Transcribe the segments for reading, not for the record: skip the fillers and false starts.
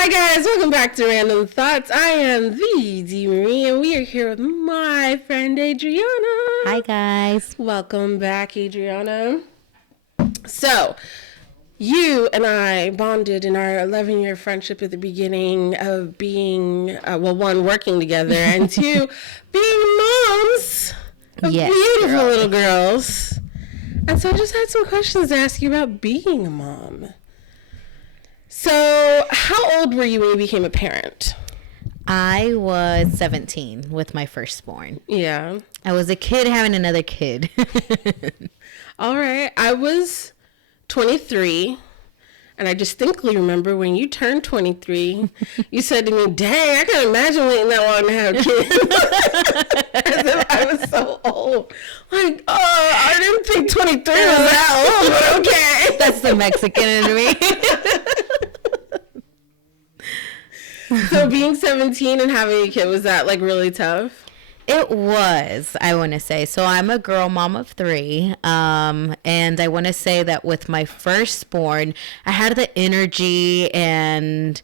Hi guys, welcome back to Random Thoughts. I am the D Marie, and we are here with my friend Adriana. Hi guys. Welcome back, Adriana. So, you and I bonded in our 11-year friendship at the beginning of being, one, working together, and two, being moms of beautiful little girls. And so I just had some questions to ask you about being a mom. So, how old were you when you became a parent? I was 17 with my firstborn. Yeah. I was a kid having another kid. All right. I was 23, and I distinctly remember when you turned 23, you said to me, dang, I can't imagine waiting that long to have kids. As if I was so old. Like, oh, I didn't think 23 was that old, but okay. That's the Mexican in me. So being 17 and having a kid, was that like really tough? It was, I want to say. So I'm a girl mom of 3. And I want to say that with my firstborn, I had the energy and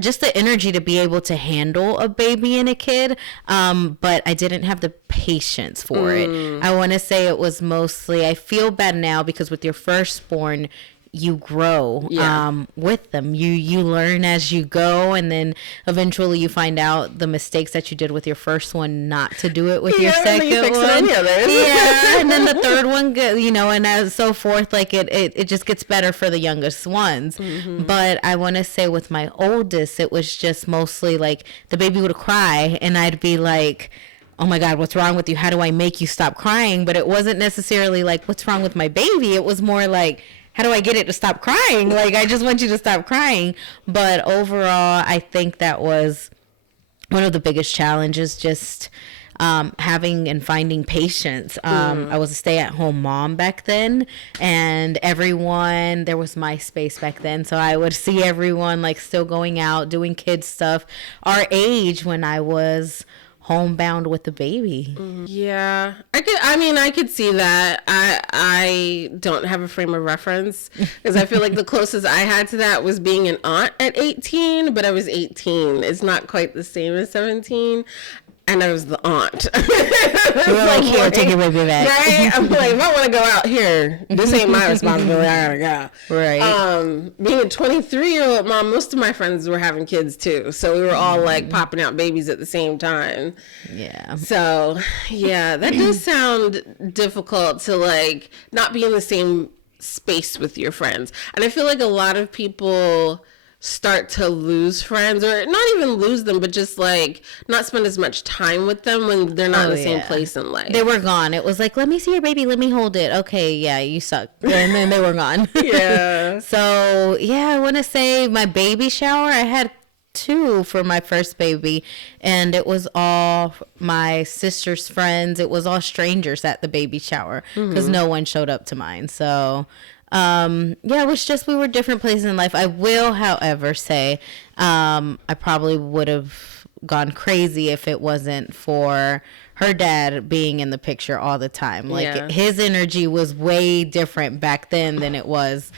just the energy to be able to handle a baby and a kid. But I didn't have the patience for it. I want to say it was mostly, I feel bad now because with your firstborn, you grow with them. You learn as you go, and then eventually you find out the mistakes that you did with your first one, not to do it with your second one. And then the third one, and as so forth. Like it just gets better for the youngest ones. Mm-hmm. But I want to say with my oldest, it was just mostly like the baby would cry, and I'd be like, oh my God, what's wrong with you? How do I make you stop crying? But it wasn't necessarily like, what's wrong with my baby? It was more like, how do I get it to stop crying? Like, I just want you to stop crying. But overall, I think that was one of the biggest challenges, just having and finding patience. I was a stay-at-home mom back then, and there was MySpace back then, so I would see everyone, like, still going out, doing kids stuff, our age when I was homebound with the baby. Yeah, I could see that. I don't have a frame of reference because I feel like the closest I had to that was being an aunt at 18, but I was 18. It's not quite the same as 17. And I was the aunt. You were like, here, take your baby back. Right? I'm like, if I want to go out here, this ain't my responsibility. I gotta go. Right. Being a 23-year-old mom, most of my friends were having kids too. So we were all like popping out babies at the same time. Yeah. So, yeah, that does sound difficult to like not be in the same space with your friends. And I feel like a lot of people start to lose friends, or not even lose them, but just like not spend as much time with them when they're not in the same place in life. They were gone. It was like, let me see your baby, let me hold it. Okay, yeah, you suck. And then they were gone. Yeah. So I want to say my baby shower, I had 2 for my first baby, and it was all my sister's friends. It was all strangers at the baby shower because no one showed up to mine. So it was just, we were different places in life. I will, however, say, I probably would have gone crazy if it wasn't for her dad being in the picture all the time. Like, his energy was way different back then than it was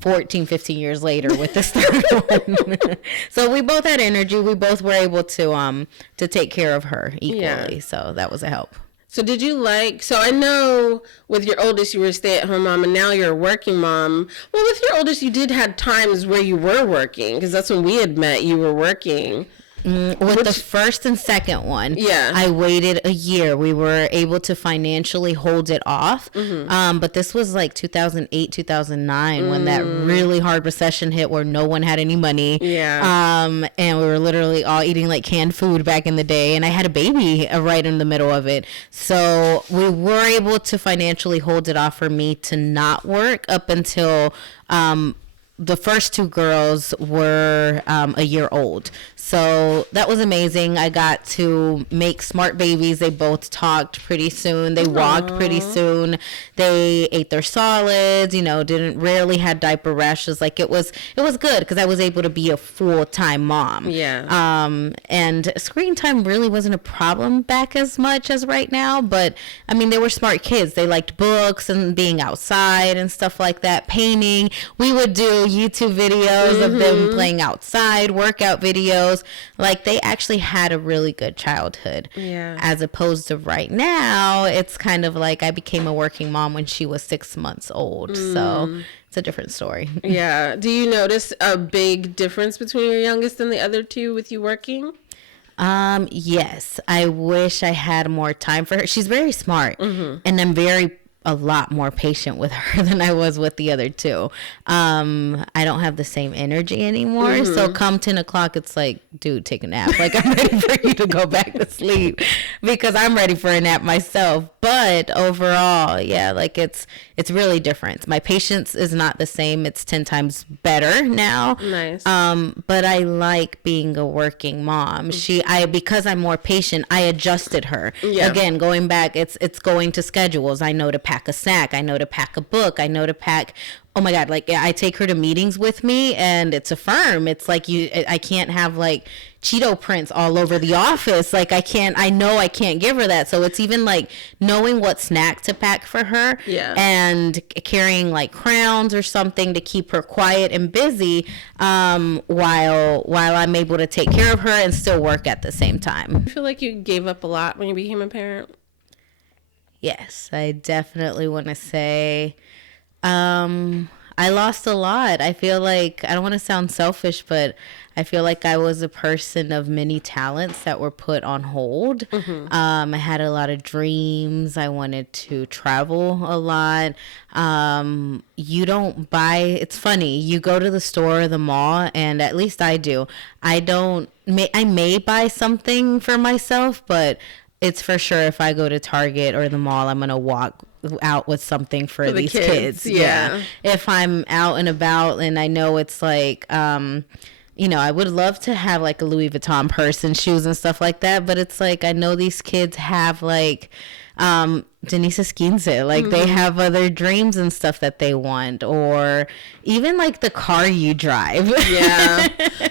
14, 15 years later with this third one. So we both had energy. We both were able to take care of her equally. Yeah. So that was a help. So so I know with your oldest, you were a stay-at-home mom, and now you're a working mom. Well, with your oldest, you did have times where you were working, because that's when we had met, you were working. With the first and second one, I waited a year. We were able to financially hold it off. But this was like 2008, 2009 when that really hard recession hit where no one had any money. And we were literally all eating like canned food back in the day. And I had a baby right in the middle of it. So we were able to financially hold it off for me to not work up until the first 2 girls were a year old. So that was amazing. I got to make smart babies. They both talked pretty soon. They walked pretty soon. They ate their solids, didn't rarely had diaper rashes. Like, it was good because I was able to be a full-time mom. Yeah. And screen time really wasn't a problem back as much as right now. But, I mean, they were smart kids. They liked books and being outside and stuff like that. Painting. We would do, YouTube videos of them playing outside, workout videos. Like, they actually had a really good childhood. Yeah. As opposed to right now, it's kind of like I became a working mom when she was 6 months old. So it's a different story. Yeah. Do you notice a big difference between your youngest and the other two with you working? Yes. I wish I had more time for her. She's very smart, and I'm a lot more patient with her than I was with the other two. I don't have the same energy anymore. So come 10 o'clock, it's like, dude, take a nap. Like, I'm ready for you to go back to sleep because I'm ready for a nap myself. But overall, yeah, like it's really different. My patience is not the same. It's 10 times better now. Nice. But I like being a working mom. Because I'm more patient, I adjusted her. Yeah. Again, going back, it's going to schedules. I know to pack a snack. I know to pack a book. I know to pack. Oh my God. Like, I take her to meetings with me and it's a firm. It's like I can't have like Cheeto prints all over the office. Like, I know I can't give her that. So it's even like knowing what snack to pack for her. Yeah. And carrying like crowns or something to keep her quiet and busy, while I'm able to take care of her and still work at the same time. I feel like you gave up a lot when you became a parent. Yes, I definitely want to say I lost a lot. I feel like, I don't want to sound selfish, but I feel like I was a person of many talents that were put on hold. I had a lot of dreams. I wanted to travel a lot. You don't buy, it's funny, you go to the store or the mall, and at least I do. I may buy something for myself, but it's for sure if I go to Target or the mall, I'm going to walk out with something for the these kids. Yeah. If I'm out and about and I know it's like, I would love to have like a Louis Vuitton purse and shoes and stuff like that. But it's like, I know these kids have like, Denise Esquinze, like they have other dreams and stuff that they want, or even like the car you drive. Yeah,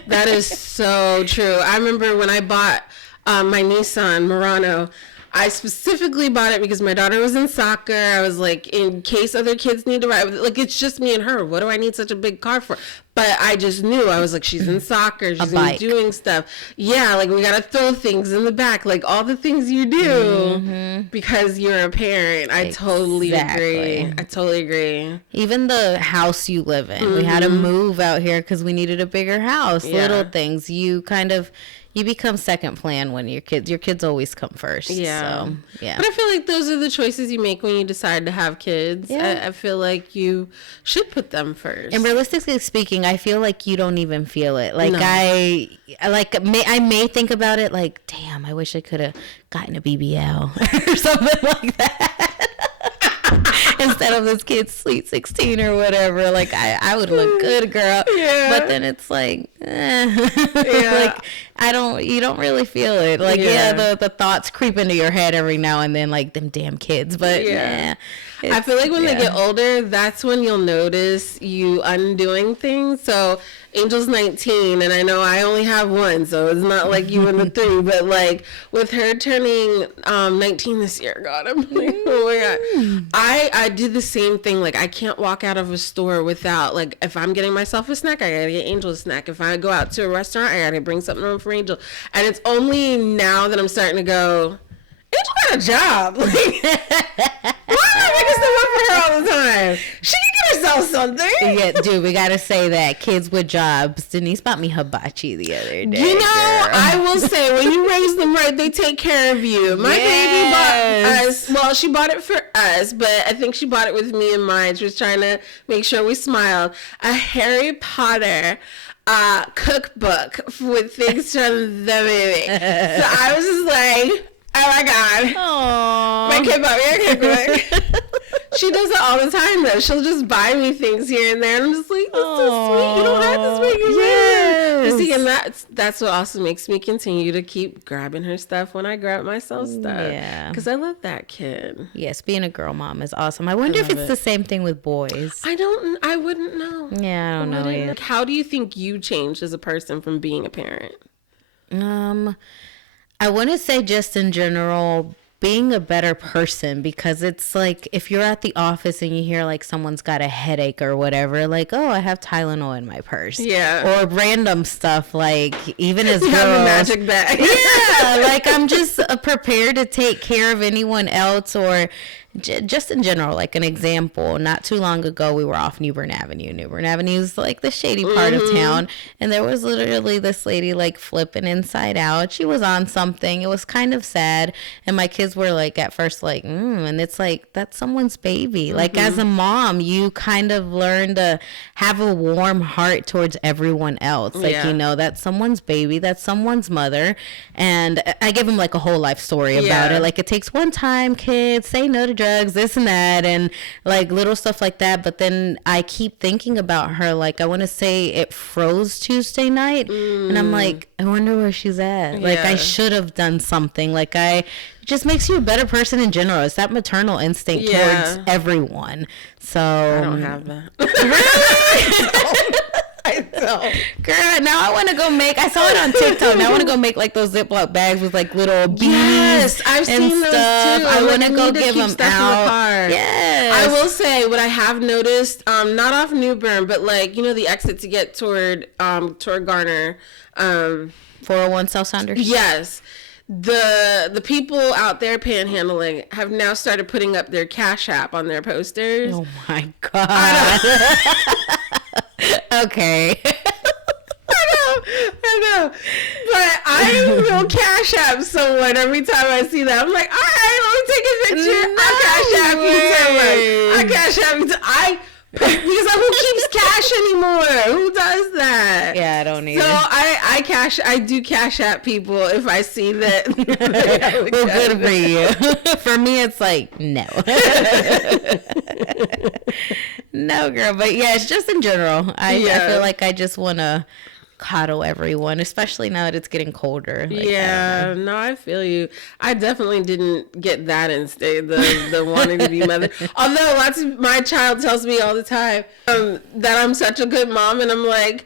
that is so true. I remember when I bought my Nissan Murano, I specifically bought it because my daughter was in soccer. I was like, in case other kids need to ride, like, it's just me and her. What do I need such a big car for? But I just knew. I was like, she's in soccer. She's gonna be doing stuff. Yeah, like, we got to throw things in the back. Like, all the things you do because you're a parent. I totally agree. Even the house you live in. We had to move out here because we needed a bigger house. Yeah. Little things. You become second plan when your kids always come first. Yeah. So, yeah. But I feel like those are the choices you make when you decide to have kids. Yeah. I feel like you should put them first. And realistically speaking, I feel like you don't even feel it. Like, no. I may think about it like, damn, I wish I could have gotten a BBL or something like that. Instead of this kid's sweet 16 or whatever, like I would look good, girl. Yeah. But then it's like, like you don't really feel it. Like, the thoughts creep into your head every now and then, like them damn kids. But I feel like when they get older, that's when you'll notice you undoing things. So Angel's 19, and I know I only have one, so it's not like you and the three, but like with her turning 19 this year, God, I'm like, oh my God. I did the same thing. Like, I can't walk out of a store without, like, if I'm getting myself a snack, I gotta get Angel a snack. If I go out to a restaurant, I gotta bring something home for Angel. And it's only now that I'm starting to go, Angel got a job. Like, why am I making stuff up for her all the time? She can get herself something. Yeah, dude, we gotta say that. Kids with jobs. Denise bought me hibachi the other day. You know, girl. I will say, when you raise them right, they take care of you. My baby bought us, well, she bought it for us, but I think she bought it with me in mind. She was trying to make sure we smiled. A Harry Potter cookbook with things from the movie. So I was just like, oh my God. Aww. My kid bought me a cookbook. She does it all the time, though. She'll just buy me things here and there. And I'm just like, that's so sweet. You don't have to make it. Yes. See, and that's what also makes me continue to keep grabbing her stuff when I grab myself stuff. Yeah. Because I love that kid. Yes, being a girl mom is awesome. I wonder if it's the same thing with boys. I wouldn't know. Yeah, I don't know either. How do you think you changed as a person from being a parent? I want to say just in general, being a better person, because it's like if you're at the office and you hear like someone's got a headache or whatever, like, oh, I have Tylenol in my purse. Yeah. Or random stuff, like even as You girls. have a magic bag. Yeah, like I'm just prepared to take care of anyone else, or just in general. Like an example, not too long ago we were off New Bern Avenue. New Bern Avenue is like the shady part of town, and there was literally this lady like flipping inside out. She was on something. It was kind of sad, and my kids were like at first like and it's like, that's someone's baby. Like as a mom, you kind of learn to have a warm heart towards everyone else. Like you know, that's someone's baby, that's someone's mother. And I give them like a whole life story about it. Like, it takes one time, kids, say no to drugs, this and that, and like little stuff like that. But then I keep thinking about her. Like, I want to say it froze Tuesday night, and I'm like, I wonder where she's at. Like, I should have done something. Like, it just makes you a better person in general. It's that maternal instinct towards everyone. So I don't have that. Really? I don't. Girl, now I want to go make, I saw it on TikTok. Now I want to go make like those Ziploc bags with like little bees. Yes, I've seen those too. I want to go give them out. Yes. I will say what I have noticed, not off New Bern, but like, you know, the exit to get toward Garner. 401 South Saunders? Yes. The people out there panhandling have now started putting up their Cash App on their posters. Oh my God. Okay. I know. But I will Cash App someone every time I see that. I'm like, all right, let me take a picture. I'll Cash App you someone. Because who keeps cash anymore? Who does that? Yeah, I don't either. So I do Cash App people if I see that. Well, good for you. For me, it's like, no. No, girl. But yeah, it's just in general. I feel like I just want to coddle everyone, especially now that it's getting colder. Like, no, I feel you. I definitely didn't get that instinct, the wanting to be mother. Although my child tells me all the time that I'm such a good mom, and I'm like,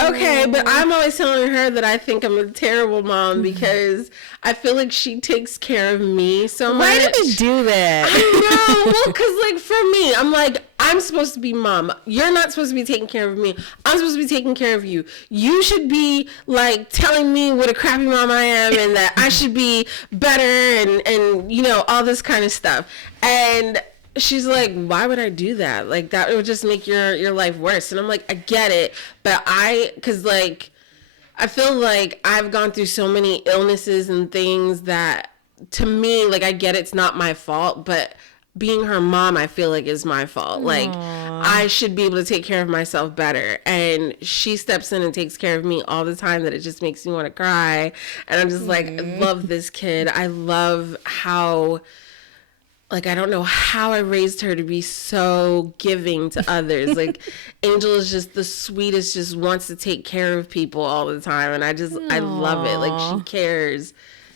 okay, but I'm always telling her that I think I'm a terrible mom because I feel like she takes care of me so much. Why do we do that? I know. Well, because like for me, I'm like, I'm supposed to be mom. You're not supposed to be taking care of me. I'm supposed to be taking care of you. You should be like telling me what a crappy mom I am and that I should be better and you know, all this kind of stuff. And she's like, why would I do that? Like, that would just make your life worse. And I'm like, I get it. But because like, I feel like I've gone through so many illnesses and things that to me, like, I get it's not my fault, but being her mom, I feel like is my fault. Like, I should be able to take care of myself better. And she steps in and takes care of me all the time that it just makes me want to cry. And I'm just like, I love this kid. I love how, like, I don't know how I raised her to be so giving to others. Like, Angel is just the sweetest, just wants to take care of people all the time. And I love it. Like, she cares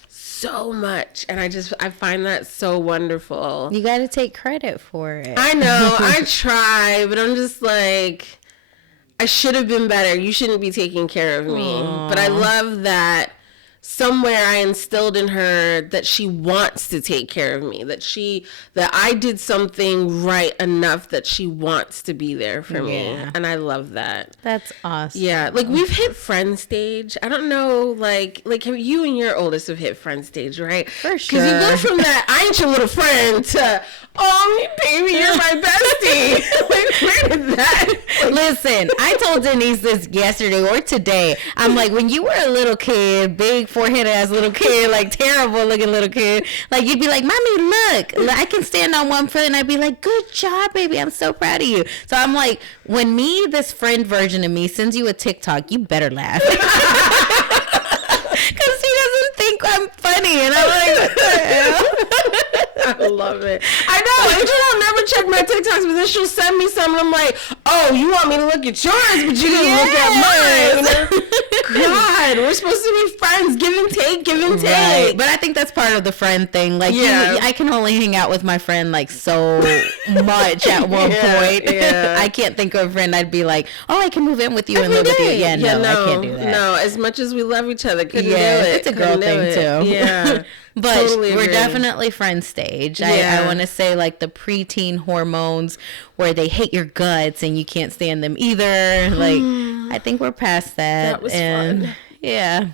so much. And I find that so wonderful. You got to take credit for it. I know. I try, but I'm just like, I should have been better. You shouldn't be taking care of me. Aww. But I love that somewhere I instilled in her that she wants to take care of me, that I did something right enough that she wants to be there for me. And I love that. That's awesome. Yeah. Like, we've hit friend stage. I don't know, like you and your oldest have hit friend stage, right? For sure. Because you go from that, I ain't your little friend, to, oh, baby, you're my bestie. Like, where did that? Listen, I told Denise this yesterday or today. I'm like, when you were a little kid, big forehead ass little kid, like terrible looking little kid, like you'd be like, mommy, look, I can stand on one foot, and I'd be like, good job, baby, I'm so proud of you. So I'm like, when this friend version of me sends you a TikTok, you better laugh. Because he doesn't think I'm funny, and I'm like, what the hell? I love it. I know. Angel will never check my TikToks, but then she'll send me some, and I'm like, oh, you want me to look at yours, but you didn't look at mine. God. God, we're supposed to be friends, give and take, give and take. Right. But I think that's part of the friend thing. Like, I can only hang out with my friend like so much at one point. Yeah. I can't think of a friend I'd be like, oh, I can move in with you and live with you. Yeah, no, I can't do that. No, as much as we love each other, couldn't do it. It's a girl thing too. Yeah. But totally we're agree. definitely friend stage. Yeah. I want to say like the preteen hormones where they hate your guts and you can't stand them either. Like, I think we're past that. That was fun. Yeah.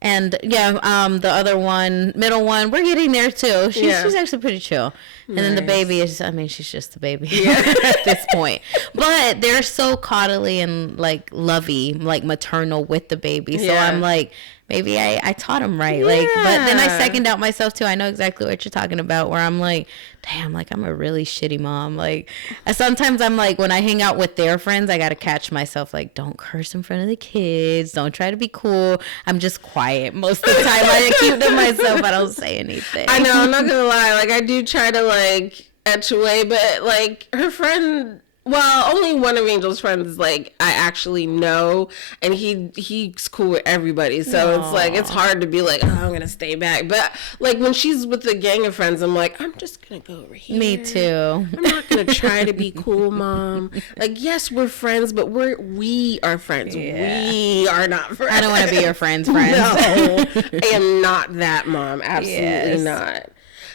And the other one, middle one, we're getting there too. She's actually pretty chill. And then the baby is, I mean, she's just a baby at this point. But they're so coddly and like lovey, like maternal with the baby. So I'm like, maybe I taught him right. Like, but then I second out myself too. I know exactly what you're talking about where I'm like, damn, like I'm a really shitty mom. Like sometimes I'm like, when I hang out with their friends, I got to catch myself like, don't curse in front of the kids. Don't try to be cool. I'm just quiet most of the time. I keep to myself. I don't say anything. I know, I'm not going to lie. Like I do try to like etch away, but like her friend, well, only one of Angel's friends, like, I actually know, and he's cool with everybody, so it's like, it's hard to be like, oh, I'm gonna stay back, but, like, when she's with a gang of friends, I'm like, I'm just gonna go over here. Me too. I'm not gonna try to be cool, Mom. Like, yes, we're friends, but we are friends. Yeah. We are not friends. I don't want to be your friend's No, friend. I am not that, Mom. Absolutely not.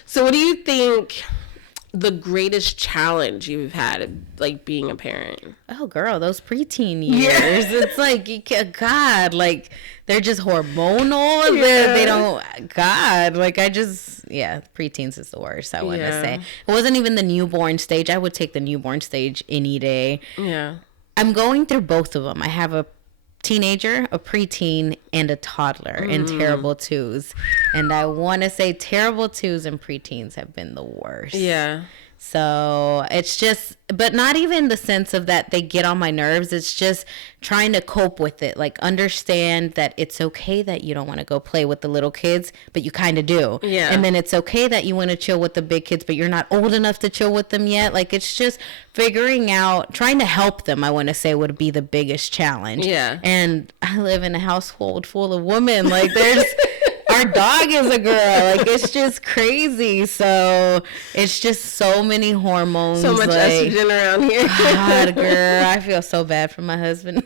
So what do you think the greatest challenge you've had, like, being a parent? Oh, girl, those preteen years. It's like, God, like, they're just hormonal. They don't, God, like, preteens is the worst, I want to say. It wasn't even the newborn stage. I would take the newborn stage any day. Yeah. I'm going through both of them. I have a teenager, a preteen, and a toddler in terrible twos. And I want to say terrible twos and preteens have been the worst. Yeah. So it's just, but not even the sense of that they get on my nerves. It's just trying to cope with it. Like, understand that it's okay that you don't want to go play with the little kids, but you kind of do. Yeah. And then it's okay that you want to chill with the big kids, but you're not old enough to chill with them yet. Like, it's just figuring out, trying to help them, I want to say, would be the biggest challenge. Yeah. And I live in a household full of women. Like, there's... Our dog is a girl. Like, it's just crazy. So it's just so many hormones. So much estrogen around here. God, girl, I feel so bad for my husband.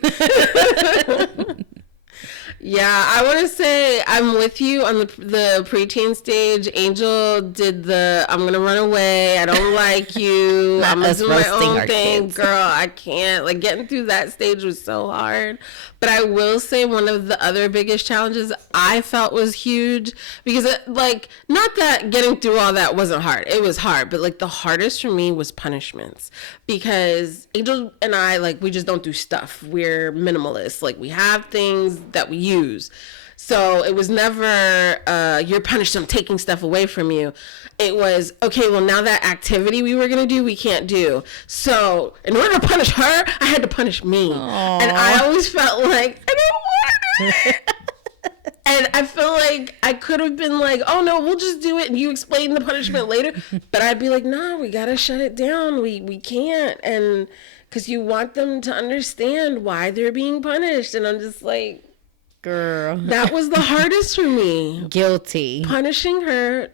Yeah, I want to say I'm with you on the preteen stage. Angel did the I'm gonna run away. I don't like you. I'm gonna do my own thing, kids. Girl. I can't. Like, getting through that stage was so hard. But I will say one of the other biggest challenges I felt was huge because, like, not that getting through all that wasn't hard. It was hard, but like the hardest for me was punishments because Angel and I, like, we just don't do stuff. We're minimalists. Like, we have things that we use. So it was never, you're punished, I'm taking stuff away from you. It was, okay, well, now that activity we were going to do, we can't do. So in order to punish her, I had to punish me. Aww. And I always felt like, I don't want to do it. And I feel like I could have been like, oh, no, we'll just do it and you explain the punishment later. But I'd be like, nah, we got to shut it down. We can't. And because you want them to understand why they're being punished. And I'm just like, girl, that was the hardest for me. Guilty. Punishing her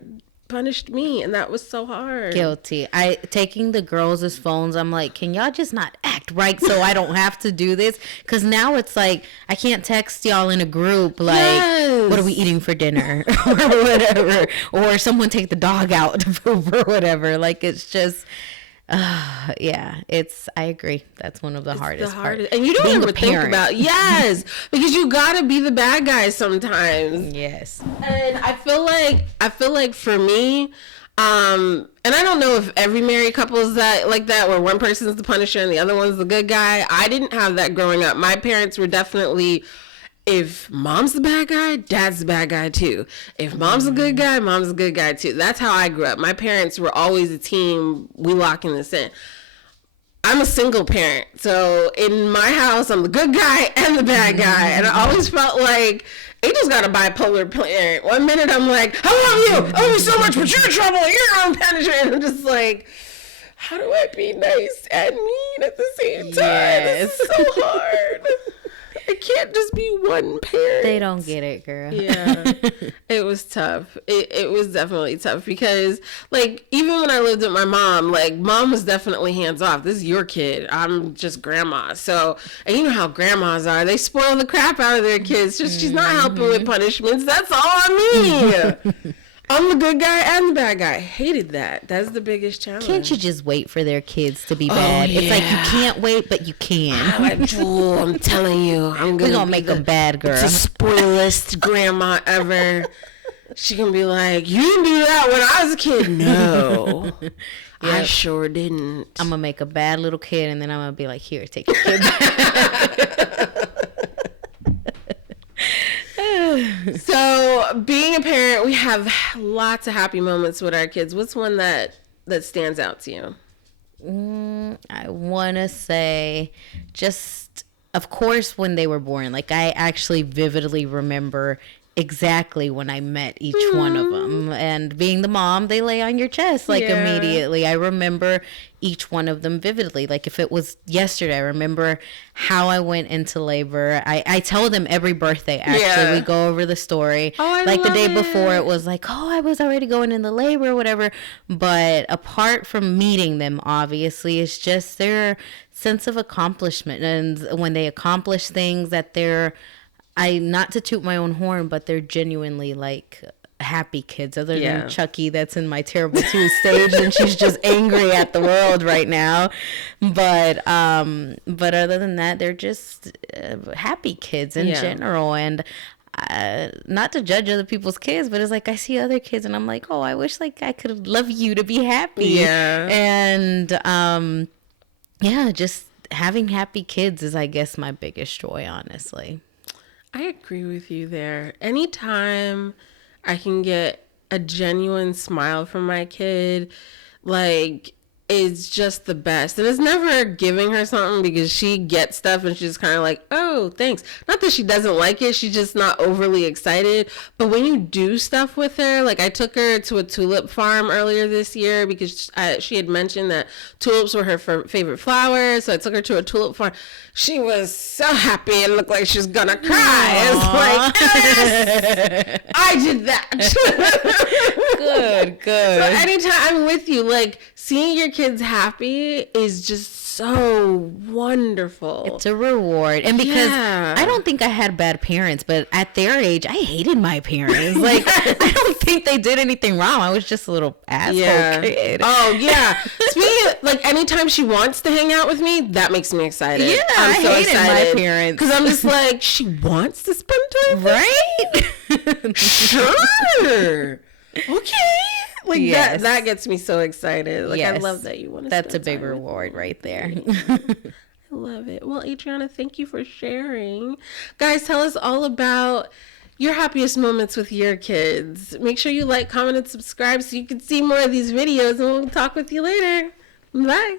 punished me, and that was so hard. Guilty. Taking the girls' phones, I'm like, can y'all just not act right so I don't have to do this? Because now it's like, I can't text y'all in a group like, yes, what are we eating for dinner? Or whatever. Or someone take the dog out to poop or whatever. Like, it's just... yeah, I agree. That's one of the hardest parts. And you don't ever think about, yes, because you gotta be the bad guy sometimes. Yes. And I feel like for me, and I don't know if every married couple is like that, where one person's the punisher and the other one's the good guy. I didn't have that growing up. My parents were definitely, if mom's the bad guy, dad's the bad guy too. If mom's a good guy, mom's a good guy too. That's how I grew up. My parents were always a team. We locking this in. I'm a single parent. So in my house, I'm the good guy and the bad guy. And I always felt like Angel's got a bipolar parent. One minute I'm like, I love you. I love you so much, but you're in trouble. You're on punishment. And I'm just like, how do I be nice and mean at the same time? Yes. This is so hard. It can't just be one parent. They don't get it, girl. Yeah. It was tough. It was definitely tough because, like, even when I lived with my mom, like, mom was definitely hands off. This is your kid. I'm just grandma. So, and you know how grandmas are. They spoil the crap out of their kids. Just she's not helping with punishments. That's all on me. I'm the good guy and the bad guy. I hated that. That's the biggest challenge. Can't you just wait for their kids to be bad? It's like you can't wait, but you can. Jewel, I'm telling you. We're gonna make them bad, girl. The spoilest grandma ever. She gonna be like, you didn't do that when I was a kid. No. I sure didn't. I'm gonna make a bad little kid, and then I'm gonna be like, here, take your kid back. So, being a parent, we have lots of happy moments with our kids. What's one that stands out to you? I want to say just, of course, when they were born. Like, I actually vividly remember exactly when I met each one of them. And being the mom, they lay on your chest, like, immediately. I remember each one of them vividly. Like, if it was yesterday, I remember how I went into labor. I tell them every birthday, actually. We go over the story. Like, the day before, it was like, I was already going into labor or whatever. But apart from meeting them, obviously, it's just their sense of accomplishment. And when they accomplish things that not to toot my own horn, but they're genuinely like happy kids, other than Chucky that's in my terrible 2 stage and she's just angry at the world right now. But other than that, they're just happy kids in general. And not to judge other people's kids, but it's like I see other kids and I'm like, I wish like I could love you to be happy. And just having happy kids is, I guess, my biggest joy, honestly. I agree with you there. Anytime I can get a genuine smile from my kid, like, it's just the best. And it's never giving her something because she gets stuff and she's kind of like, oh, thanks. Not that she doesn't like it. She's just not overly excited. But when you do stuff with her, like I took her to a tulip farm earlier this year because she had mentioned that tulips were her favorite flower. So I took her to a tulip farm. She was so happy and looked like she was going to cry. It's like, yes, I did that. Good. So anytime I'm with you, like, seeing your kids happy is just so wonderful. It's a reward. And because I don't think I had bad parents, but at their age, I hated my parents. Like, I don't think they did anything wrong. I was just a little asshole kid. Oh, yeah. Speaking of, like, anytime she wants to hang out with me, that makes me excited. Yeah, I'm so hated excited. my parents. Because I'm just like, she wants to spend time with right? Sure. Okay. Like, that gets me so excited. Like, I love that you want to That's a big reward right there. I love it. Well, Adriana, thank you for sharing. Guys, tell us all about your happiest moments with your kids. Make sure you like, comment, and subscribe so you can see more of these videos, and we'll talk with you later. Bye.